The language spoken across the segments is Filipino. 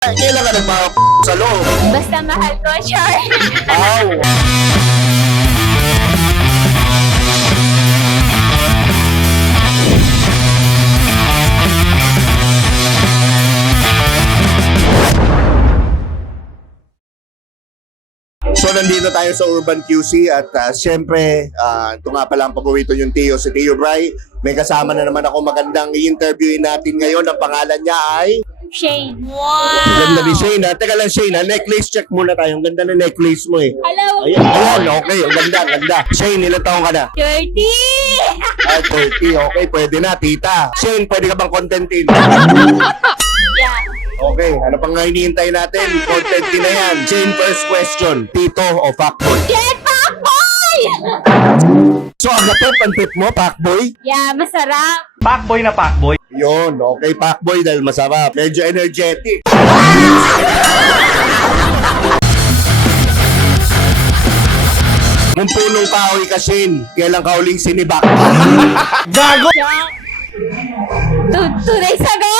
Kailan ka nagpa sa loob? Basta mahal ko, sure. Aw! So nandito tayo sa Urban QC at syempre, ito nga pala ang paborito yung Tio, si Tio Bry. May kasama na naman ako magandang i-interviewin natin ngayon. Ang pangalan niya ay... Shane. Ang Wow! ganda ni Shane. Teka lang Shane, necklace check muna tayo. Ang ganda na necklace mo eh. Hello. Ayan, okay. Ang ganda, ang ganda. Shane, ilang taong ka na? 30! Ah, 30. Okay, pwede na, tita. Shane, pwede ka bang contentin? Yeah. Okay, ano pang nga hinihintay natin? Contentin na yan. Shane, first question. Tito o fuckboy? Get back, boy! So, agapet, ang tip mo, fuckboy? Yeah, masarap. Pakboy na pakboy. Yun, okay, fuckboy dahil masarap. Medyo energetic. Kung punong kahoy ka, Shane, kailan ka uling sinibak? Gago! Yeah. Two days ago.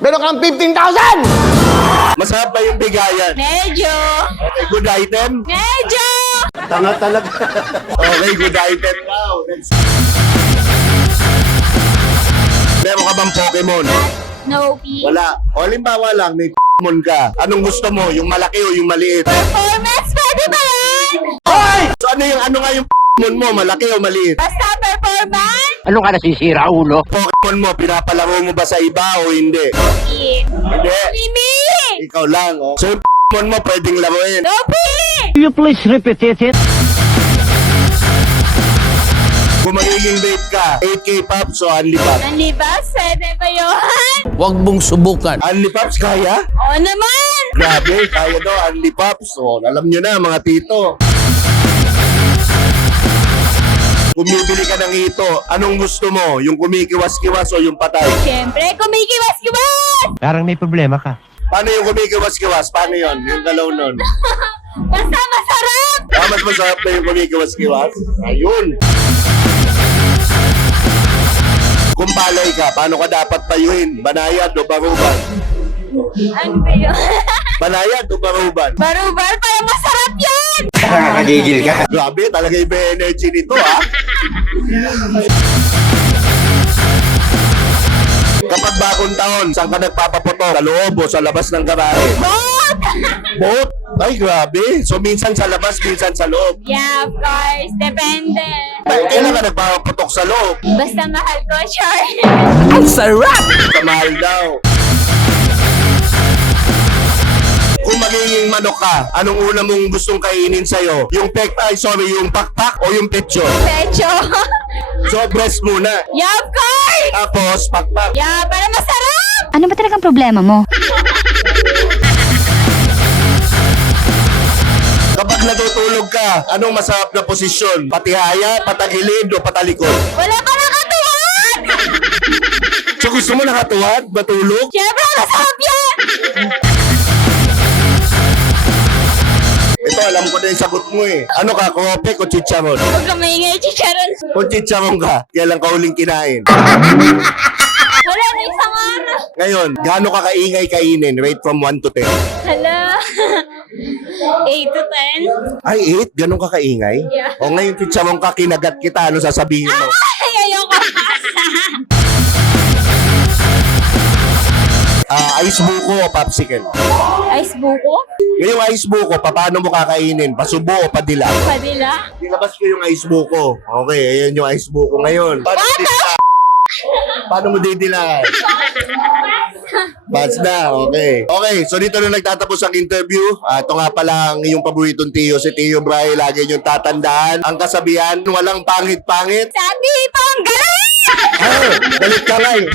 Meron kang 15,000! Masarap ba yung bigayan? Medyo. Okay, good item? Medyo. Tanga talaga. Okay, good item now. Next. Meron ka bang Pokemon? No P. Wala. O, halimbawa lang, may Pokemon ka. Anong gusto mo? Yung malaki o yung maliit? Performance, pwede ba yan? So, ano nga yung Pokemon mo? Malaki o maliit? Basta performance? Ano ka nasisira, ulo? Pokemon mo, pinapalaro mo ba sa iba o hindi? Hindi. Mimi! Ikaw lang, oh. So, yung Pokemon mo, pwedeng laruin. No P! You please repeat it? Kung magiging vape ka, 8K pops o Unli Pops? Nanlibas, pwede ba yun? Huwag mong subukan. Unli Pops, kaya? Oo naman! Grabe, kaya daw, Unli Pops. O, alam nyo na, mga tito. Kung bibili ka ng ito, anong gusto mo? Yung kumikiwas-kiwas o yung patay? Siyempre, kumikiwas-kiwas! Parang may problema ka. Paano yung kumikiwas-kiwas? Paano yun? Yung galaw nun? Basta masarap! Mas masarap na yung kumikiwas-kiwas? Ayun! Kung palay ka, paano ka dapat payuhin? Banayad o baruban? Ano ba yun? Banayad o baruban? Barubar, parang masarap yan! Nakakagigil ka. Grabe, talaga iba yung energy nito, ha? Kapag bagong taon, saan ka nagpapaputo? Sa loob o sa labas ng garahe? Both! Both? Ay, grabe. So, minsan sa labas, minsan sa loob. Yeah, of course. Depende. Kailan ka nagpapaputok sa loob? Basta mahal ko, sure. Ang sarap! Sa mahal daw. Kung magiging manok ka, anong una mong gustong kainin sa'yo? Yung yung pakpak o yung pecho? Pecho. So, breast muna. Yeah, of course! Tapos, pakpak. Yeah, para masarap! Ano ba talagang problema mo? Kapag natutulog ka, anong masarap na posisyon? Patihaya, patagilid o patalikod? Wala pa nakatuwad! So, gusto mo nakatuwad? Matulog? Siyempre, masarap yan! Ito, alam ko na yung sagot mo eh. Ano ka, kope o chicharon? Huwag ka maingay, chicharon. Kung chicharon ka, kailan ka huling kinain? Wala na isang araw. Ngayon, gaano ka kaingay kainin? Rate from 1 to 10. Hala. 8 to 10. Ay, 8? Ganon ka kaingay? Yeah. O ngayon, chicharon ka, kinagat kita. Ano sasabihin mo? Ay, ayoko. Ice buko o popsicle? Ice buko? Ngayong ice buko, paano mo kakainin? Pasubo o padila? Padila? Nilabas ko yung ice buko. Okay, ayan yung ice buko ngayon. Paano mo didila? Paano mo didila? Bats na, okay. Okay, so dito na nagtatapos ang interview. Ito nga pala ang iyong paboritong Tio, si Tio Bry. Lagi niyong tatandaan. Ang kasabihan, walang pangit-pangit. Sabi pang galing! Galit ka nga eh.